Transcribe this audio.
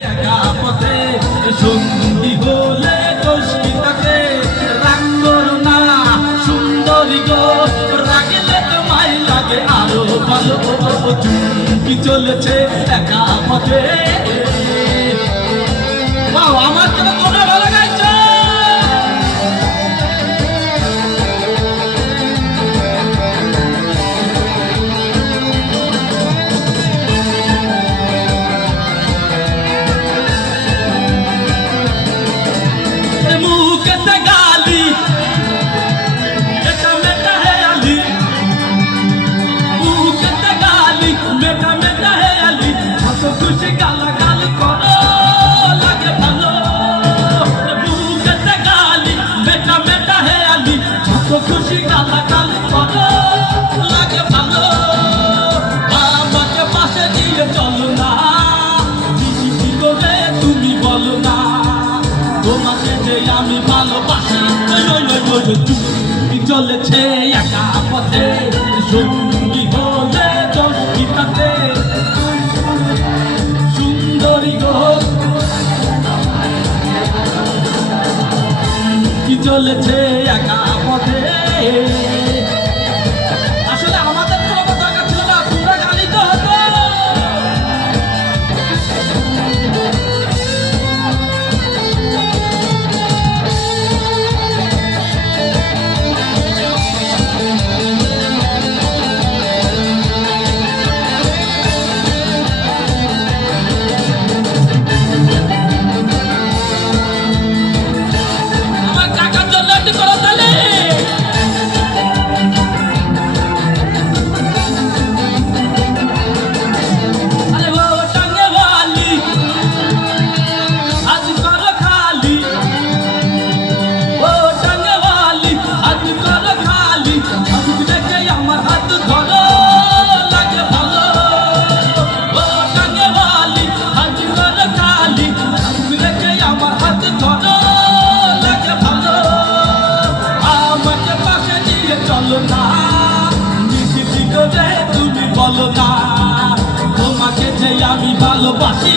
একা পথে সঙ্গী হলে দোষ কি তাকে? রাগ করো না সুন্দরী গো, রাগলে তোমায় লাগে আরো ভালো। চুমকি চলেছে একা পথে। আমার কথা তোমরা ভালো গাইছো। খুশি গালাগাল করো লাগে ভালো। আমাকে পাশে দিয়ে চলো না, কি করে তুমি বলো না? তোমাকে যে আমি ভালোবাসি। তুমি চলেছে একা পথে সঙ্গী হলে দোষ কি তাতে? সুন্দরী গো কি চলেছে একা পথে। আসলে আমাদের কোনো দরকার ছিল না, তোমরা গালি তো হতো। আমার কাকার জন্য একটু করো তাহলে। চলো না মিষ্টি করে তুমি বলো না, তোমাকে যে আমি ভালোবাসি।